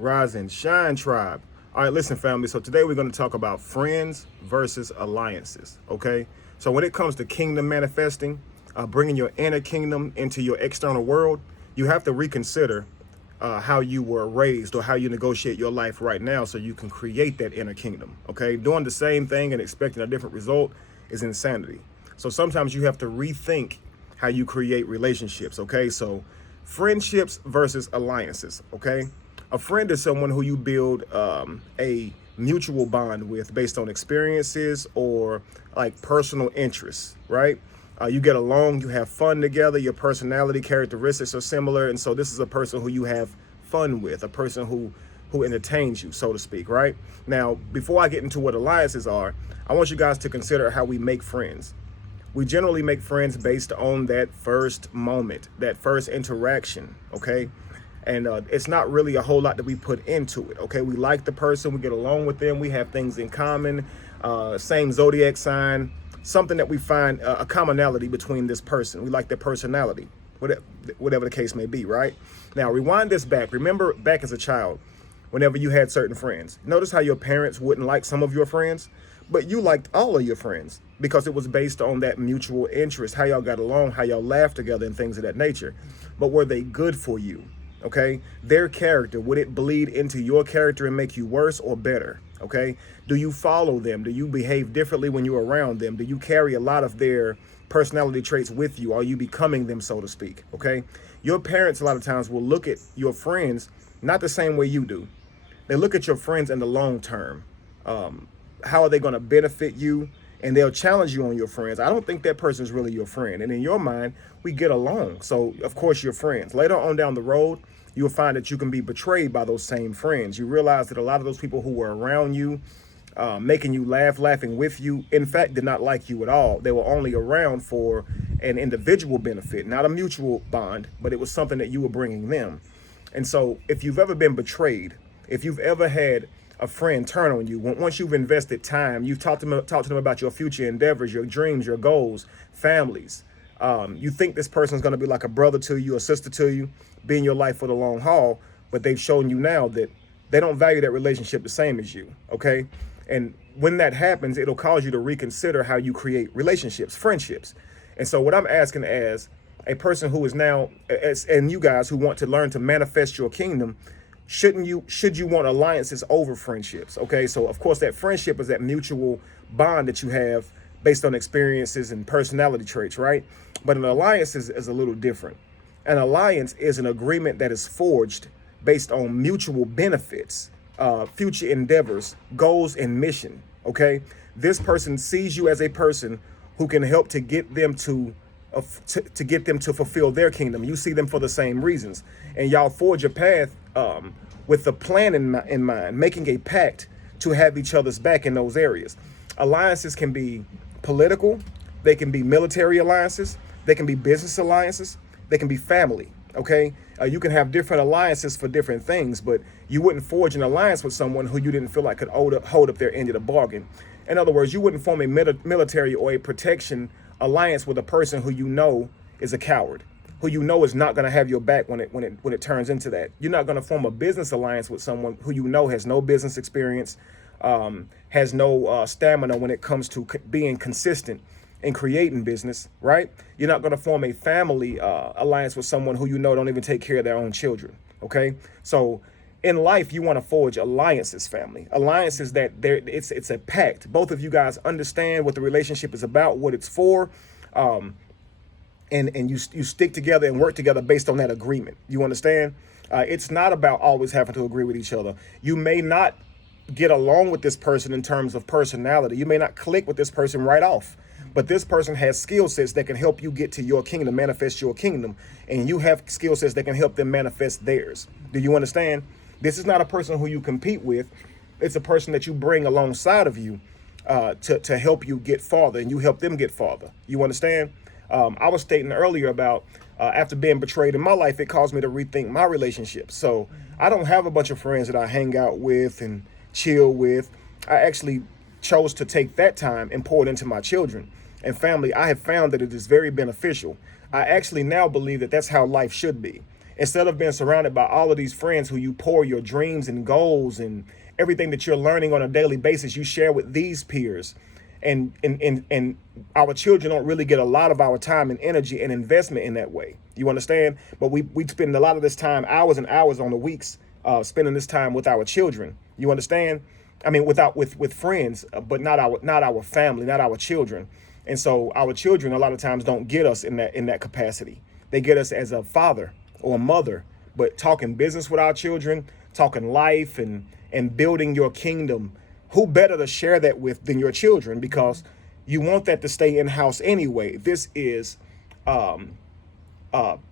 Rise and shine, tribe. All right, listen, family. So today we're going to talk about friends versus alliances. Okay. So when it comes to kingdom manifesting, bringing your inner kingdom into your external world, you have to reconsider how you were raised or how you negotiate your life right now so you can create that inner kingdom. Okay. Doing the same thing and expecting a different result is insanity. So sometimes you have to rethink how you create relationships. Okay. So friendships versus alliances. Okay. A friend is someone who you build a mutual bond with based on experiences or like personal interests, right? You get along, you have fun together, your personality characteristics are similar. And so this is a person who you have fun with, a person who entertains you, so to speak, right? Now, before I get into what alliances are, I want you guys to consider how we make friends. We generally make friends based on that first moment, that first interaction, okay? And it's not really a whole lot that we put into it, okay? We like the person, we get along with them, we have things in common, same zodiac sign, something that we find a commonality between this person. We like their personality, whatever the case may be, right? Now, rewind this back. Remember back as a child, whenever you had certain friends. Notice how your parents wouldn't like some of your friends, but you liked all of your friends because it was based on that mutual interest, how y'all got along, how y'all laughed together and things of that nature. But were they good for you? Okay, their character, would it bleed into your character and make you worse or better? Okay, do you follow them? Do you behave differently when you're around them? Do you carry a lot of their personality traits with you? Are you becoming them, so to speak? Okay, your parents a lot of times will look at your friends not the same way you do. They look at your friends in the long term. How are they going to benefit you? And they'll challenge you on your friends. I don't think that person's really your friend. And in your mind, we get along. So, of course, you're friends. Later on down the road, you'll find that you can be betrayed by those same friends. You realize that a lot of those people who were around you, making you laugh, laughing with you, in fact, did not like you at all. They were only around for an individual benefit, not a mutual bond, but it was something that you were bringing them. And so if you've ever been betrayed, if you've ever had a friend turn on you, once you've invested time, you've talked to them about your future endeavors, your dreams, your goals, families. You think this person's going to be like a brother to you, a sister to you, be in your life for the long haul, but they've shown you now that they don't value that relationship the same as you, okay? And when that happens, it'll cause you to reconsider how you create relationships, friendships. And so what I'm asking as a person who is now, and you guys who want to learn to manifest your kingdom, should you want alliances over friendships? Okay, so of course that friendship is that mutual bond that you have based on experiences and personality traits, right? But an alliance is a little different. An alliance is an agreement that is forged based on mutual benefits, future endeavors, goals, and mission. Okay, this person sees you as a person who can help to get them to get them to fulfill their kingdom. You see them for the same reasons, and y'all forge a path with the plan in mind, making a pact to have each other's back in those areas. Alliances can be political, they can be military alliances, they can be business alliances, they can be family. Okay, you can have different alliances for different things, but you wouldn't forge an alliance with someone who you didn't feel like could hold up their end of the bargain. In other words, you wouldn't form a military or a protection alliance with a person who you know is a coward, who you know is not going to have your back when it turns into that. You're not going to form a business alliance with someone who you know has no business experience, has no stamina when it comes to being consistent in creating business, right? You're not going to form a family alliance with someone who you know don't even take care of their own children, okay? So in life, you want to forge alliances, family. Alliances that it's a pact. Both of you guys understand what the relationship is about, what it's for, and you stick together and work together based on that agreement. You understand? It's not about always having to agree with each other. You may not get along with this person in terms of personality. You may not click with this person right off, but this person has skill sets that can help you get to your kingdom, manifest your kingdom, and you have skill sets that can help them manifest theirs. Do you understand? This is not a person who you compete with. It's a person that you bring alongside of you to help you get farther, and you help them get farther. You understand? I was stating earlier about after being betrayed in my life, it caused me to rethink my relationships. So I don't have a bunch of friends that I hang out with and chill with. I actually chose to take that time and pour it into my children and family. I have found that it is very beneficial. I actually now believe that that's how life should be. Instead of being surrounded by all of these friends who you pour your dreams and goals and everything that you're learning on a daily basis, you share with these peers. And our children don't really get a lot of our time and energy and investment in that way. You understand? But we spend a lot of this time, hours and hours on the weeks, spending this time with our children. You understand? I mean, with friends, but not our family, not our children. And so our children a lot of times don't get us in that capacity. They get us as a father or a mother, but talking business with our children, talking life and building your kingdom. Who better to share that with than your children? Because you want that to stay in-house anyway. This is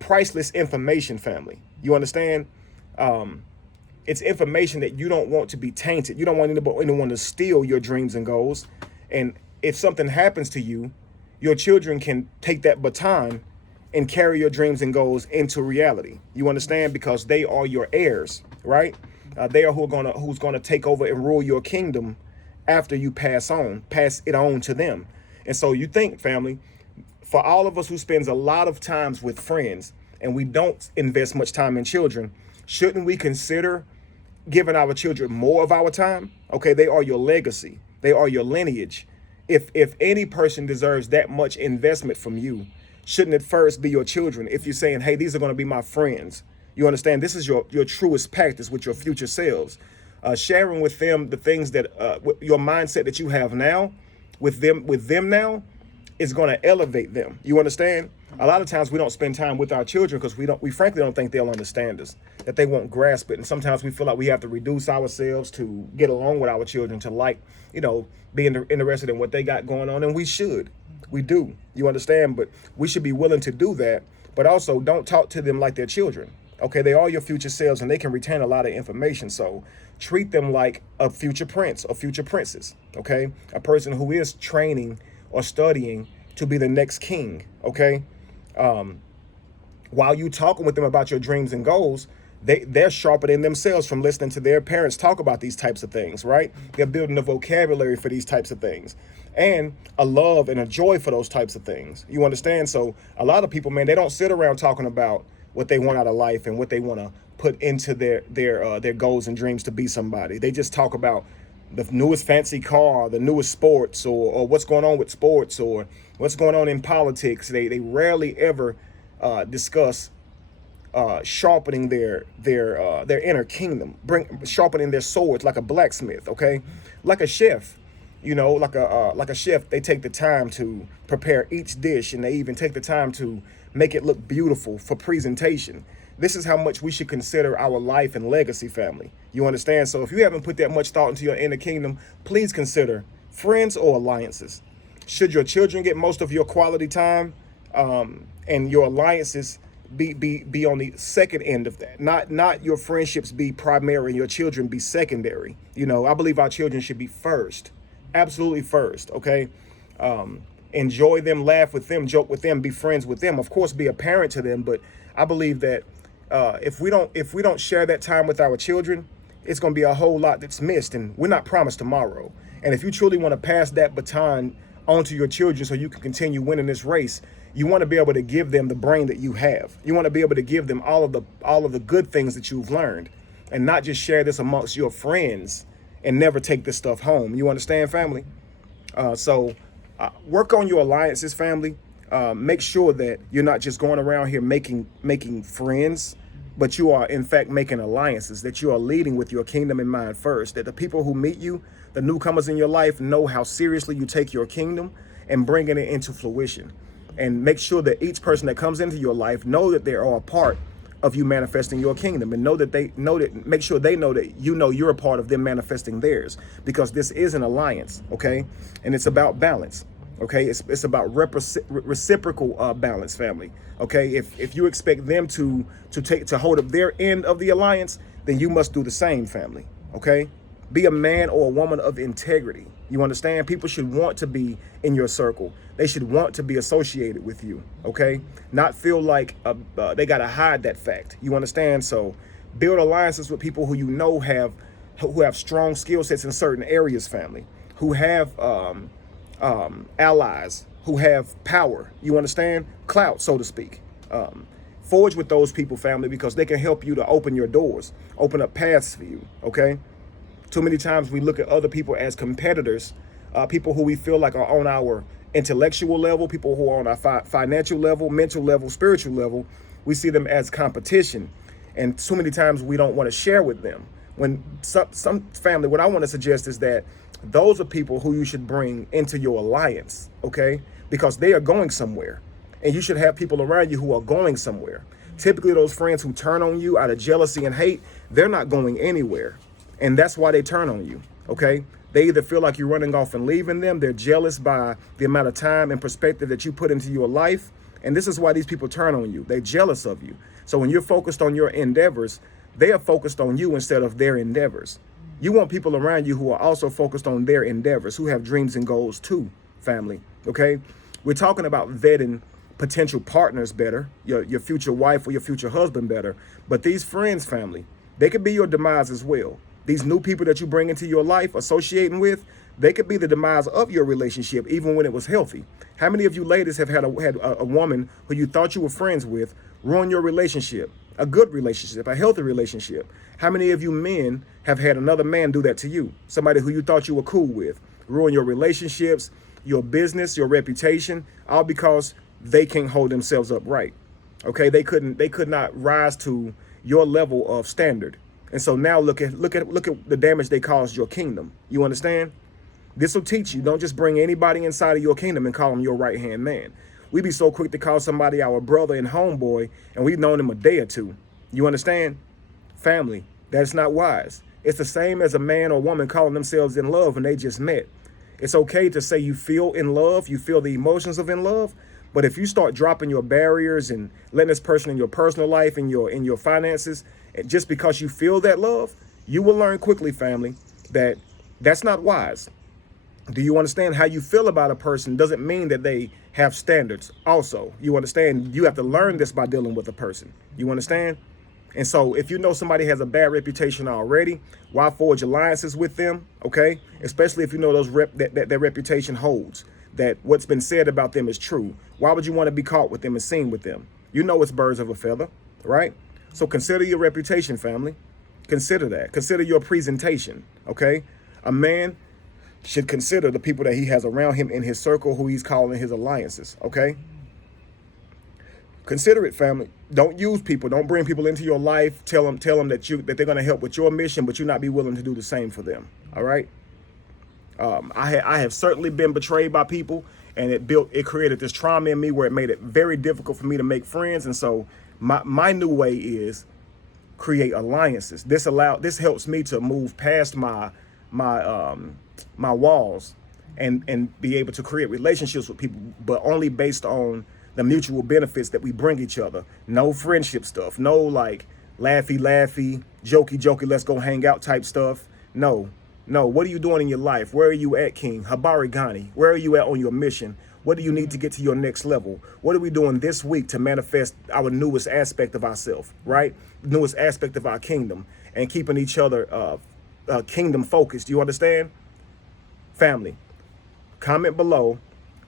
priceless information, family. You understand? It's information that you don't want to be tainted. You don't want anyone to steal your dreams and goals. And if something happens to you, your children can take that baton and carry your dreams and goals into reality. You understand? Because they are your heirs, right? They are who's gonna take over and rule your kingdom after you pass it on to them. And so you think, family, for all of us who spends a lot of times with friends and we don't invest much time in children, shouldn't we consider giving our children more of our time? Okay, they are your legacy. They are your lineage. If any person deserves that much investment from you, shouldn't it first be your children? If you're saying, hey, these are going to be my friends, you understand, this is your truest practice with your future selves. Sharing with them the things that your mindset that you have now with them now is going to elevate them. You understand? A lot of times we don't spend time with our children because we frankly don't think they'll understand us, that they won't grasp it. And sometimes we feel like we have to reduce ourselves to get along with our children, to be interested in what they got going on. And we should. We do. You understand? But we should be willing to do that. But also don't talk to them like they're children. Okay, they are your future selves and they can retain a lot of information. So treat them like a future prince or future princess. Okay, a person who is training or studying to be the next king. Okay, while you talking with them about your dreams and goals, they're sharpening themselves from listening to their parents talk about these types of things, right? They're building a vocabulary for these types of things and a love and a joy for those types of things. You understand? So a lot of people, man, they don't sit around talking about what they want out of life and what they want to put into their goals and dreams to be somebody. They just talk about the newest fancy car, the newest sports, or what's going on with sports, or what's going on in politics. They rarely ever discuss sharpening their inner kingdom, sharpening their swords like a blacksmith. Okay, like a chef. You know, like a chef, they take the time to prepare each dish, and they even take the time to make it look beautiful for presentation. This is how much we should consider our life and legacy, family. You understand? So if you haven't put that much thought into your inner kingdom, please consider friends or alliances. Should your children get most of your quality time, and your alliances be on the second end of that? Not your friendships be primary and your children be secondary. You know, I believe our children should be first. Absolutely first. Okay. Enjoy them, laugh with them, joke with them, be friends with them. Of course, be a parent to them. But I believe that if we don't share that time with our children, it's going to be a whole lot that's missed, and we're not promised tomorrow. And if you truly want to pass that baton on to your children so you can continue winning this race, you want to be able to give them the brain that you have. You want to be able to give them all of the good things that you've learned, and not just share this amongst your friends and never take this stuff home. You understand, family? So work on your alliances, family. Make sure that you're not just going around here making friends, but you are in fact making alliances, that you are leading with your kingdom in mind first, that the people who meet you, the newcomers in your life, know how seriously you take your kingdom and bringing it into fruition. And make sure that each person that comes into your life know that they are a part of you manifesting your kingdom, and make sure they know that you're a part of them manifesting theirs, because this is an alliance. Okay, and it's about balance. Okay, it's about reciprocal balance, family. Okay, if you expect them to hold up their end of the alliance, then you must do the same, family. Okay, be a man or a woman of integrity. You understand? People should want to be in your circle. They should want to be associated with you. Okay, not feel like they gotta hide that fact. You understand? So build alliances with people who have strong skill sets in certain areas, family. Who have allies, who have power. You understand? Clout, so to speak. Forge with those people, family, because they can help you to open your doors, open up paths for you, okay? Too many times we look at other people as competitors, people who we feel like are on our intellectual level, people who are on our financial level, mental level, spiritual level. We see them as competition. And too many times we don't want to share with them. When some family, what I want to suggest is that those are people who you should bring into your alliance, okay? Because they are going somewhere. And you should have people around you who are going somewhere. Typically, those friends who turn on you out of jealousy and hate, they're not going anywhere. And that's why they turn on you, okay? They either feel like you're running off and leaving them. They're jealous by the amount of time and perspective that you put into your life. And this is why these people turn on you. They're jealous of you. So when you're focused on your endeavors, they are focused on you instead of their endeavors. You want people around you who are also focused on their endeavors, who have dreams and goals too, family, okay? We're talking about vetting potential partners better, your future wife or your future husband better. But these friends, family, they could be your demise as well. These new people that you bring into your life, associating with, they could be the demise of your relationship, even when it was healthy. How many of you ladies have had a woman who you thought you were friends with ruin your relationship, a good relationship, a healthy relationship? How many of you men have had another man do that to you? Somebody who you thought you were cool with, ruin your relationships, your business, your reputation, all because they can't hold themselves up right. Okay, they could not rise to your level of standard. And so now look at the damage they caused your kingdom. You understand? This will teach you. Don't just bring anybody inside of your kingdom and call them your right-hand man. We be so quick to call somebody our brother and homeboy, and we've known him a day or two. You understand? Family, that's not wise. It's the same as a man or woman calling themselves in love when they just met. It's okay to say you feel in love, you feel the emotions of in love, but if you start dropping your barriers and letting this person in your personal life, in your finances, and just because you feel that love, you will learn quickly, family, that that's not wise. Do you understand? How you feel about a person doesn't mean that they have standards. Also, you understand, you have to learn this by dealing with a person. You understand? And so if you know somebody has a bad reputation already, why forge alliances with them? Okay, especially if you know that their reputation holds, that what's been said about them is true. Why would you want to be caught with them and seen with them? You know it's birds of a feather, right? So consider your reputation, family. Consider that. Consider your presentation, okay? A man should consider the people that he has around him in his circle, who he's calling his alliances, okay? Consider it, family. Don't use people. Don't bring people into your life. Tell them that they're going to help with your mission, but you not be willing to do the same for them, all right? I have certainly been betrayed by people, and it created this trauma in me where it made it very difficult for me to make friends. And so my new way is create alliances. This helps me to move past my walls and be able to create relationships with people, but only based on the mutual benefits that we bring each other. No friendship stuff. No like laughy, jokey, let's go hang out type stuff. No. What are you doing in your life? Where are you at, King? Habari Gani. Where are you at on your mission? What do you need to get to your next level? What are we doing this week to manifest our newest aspect of ourselves, right? Newest aspect of our kingdom, and keeping each other kingdom focused. You understand? Family, comment below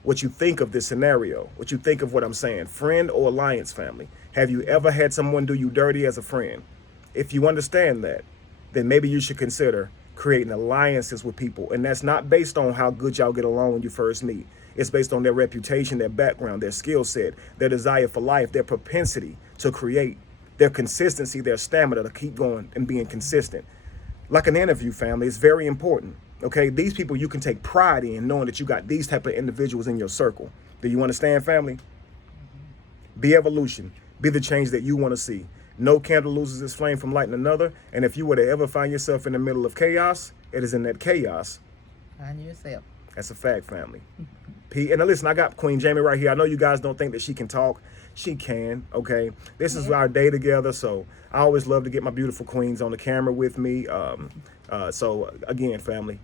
what you think of this scenario, what you think of what I'm saying. Friend or alliance, family. Have you ever had someone do you dirty as a friend? If you understand that, then maybe you should consider creating alliances with people. And that's not based on how good y'all get along when you first meet. It's based on their reputation, their background, their skill set, their desire for life, their propensity to create, their consistency, their stamina to keep going and being consistent. Like an interview, family, it's very important. Okay, these people you can take pride in, knowing that you got these type of individuals in your circle. Do you understand, family? Be evolution. Be the change that you want to see. No candle loses its flame from lighting another. And if you were to ever find yourself in the middle of chaos, it is in that chaos. Find yourself. That's a fact, family. And now listen, I got Queen Jamie right here. I know you guys don't think that she can talk. She can, okay? This is our day together, so I always love to get my beautiful queens on the camera with me. So again, family,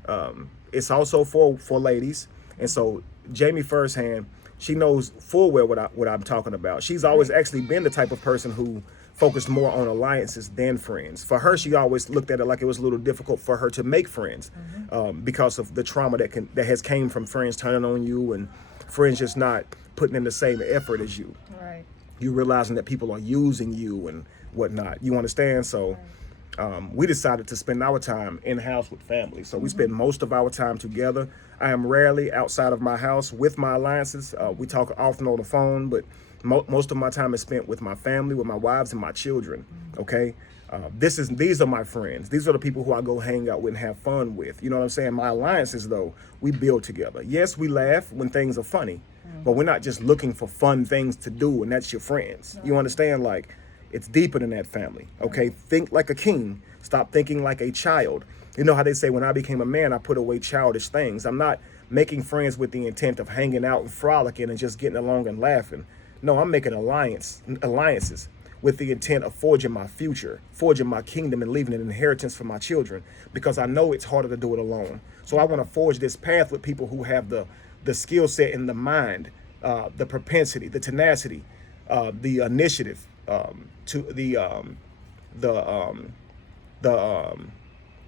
it's also for ladies. And so Jamie firsthand, she knows full well what I'm talking about. She's always actually been the type of person who focused more on alliances than friends. For her, she always looked at it like it was a little difficult for her to make friends because of the trauma that has came from friends turning on you and friends just not putting in the same effort as you. Right. you realizing that people are using you and whatnot. You understand? So we decided to spend our time in house with family. So we spend most of our time together. I am rarely outside of my house with my alliances. We talk often on the phone, but most of my time is spent with my family, with my wives and my children. Okay. These are my friends. These are the people who I go hang out with and have fun with. You know what I'm saying? My alliances, though, we build together. Yes, we laugh when things are funny, but we're not just looking for fun things to do, and that's your friends. You understand? Like, it's deeper than that, family. Okay, think like a king. Stop thinking like a child. You know how they say, when I became a man, I put away childish things. I'm not making friends with the intent of hanging out and frolicking and just getting along and laughing. No, I'm making alliances with the intent of forging my future, forging my kingdom, and leaving an inheritance for my children, because I know it's harder to do it alone. So I want to forge this path with people who have the skill set and the mind, the propensity, the tenacity, the initiative, to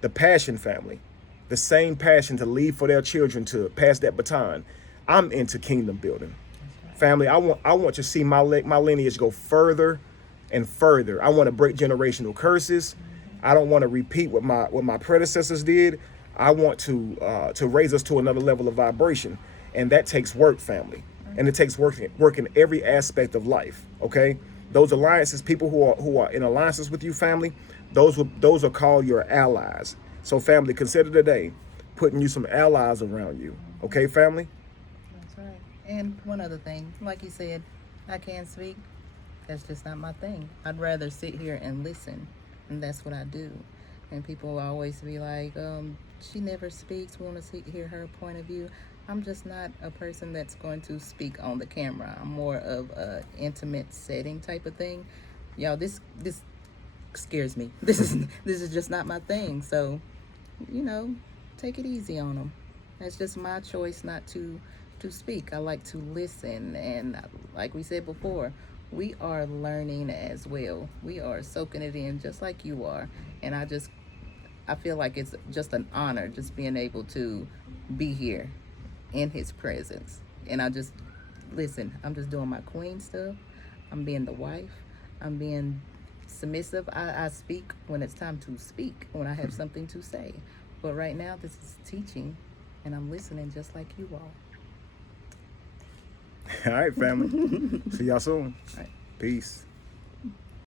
the passion, family, the same passion to leave for their children, to pass that baton. I'm into kingdom building, family. I want to see my lineage go further and further. I want to break generational curses. I don't want to repeat what my predecessors did. I want to raise us to another level of vibration, and that takes work, family, and it takes work in every aspect of life. Okay, those alliances, people who are in alliances with you, family, those are called your allies. So, family, consider today putting you some allies around you. Okay, family. That's right. And one other thing, like you said, I can't speak. That's just not my thing. I'd rather sit here and listen, and that's what I do. And people will always be like, she never speaks. We want to hear her point of view. I'm just not a person that's going to speak on the camera. I'm more of a intimate setting type of thing. Y'all, this scares me. This is just not my thing. So, take it easy on them. That's just my choice not to speak. I like to listen, and like we said before, we are learning as well. We are soaking it in just like you are. And I feel like it's just an honor just being able to be here in his presence. And I just, listen, I'm just doing my queen stuff. I'm being the wife. I'm being submissive. I speak when it's time to speak, when I have something to say. But right now, this is teaching, and I'm listening just like you all. All right, family. See y'all soon. All right. Peace.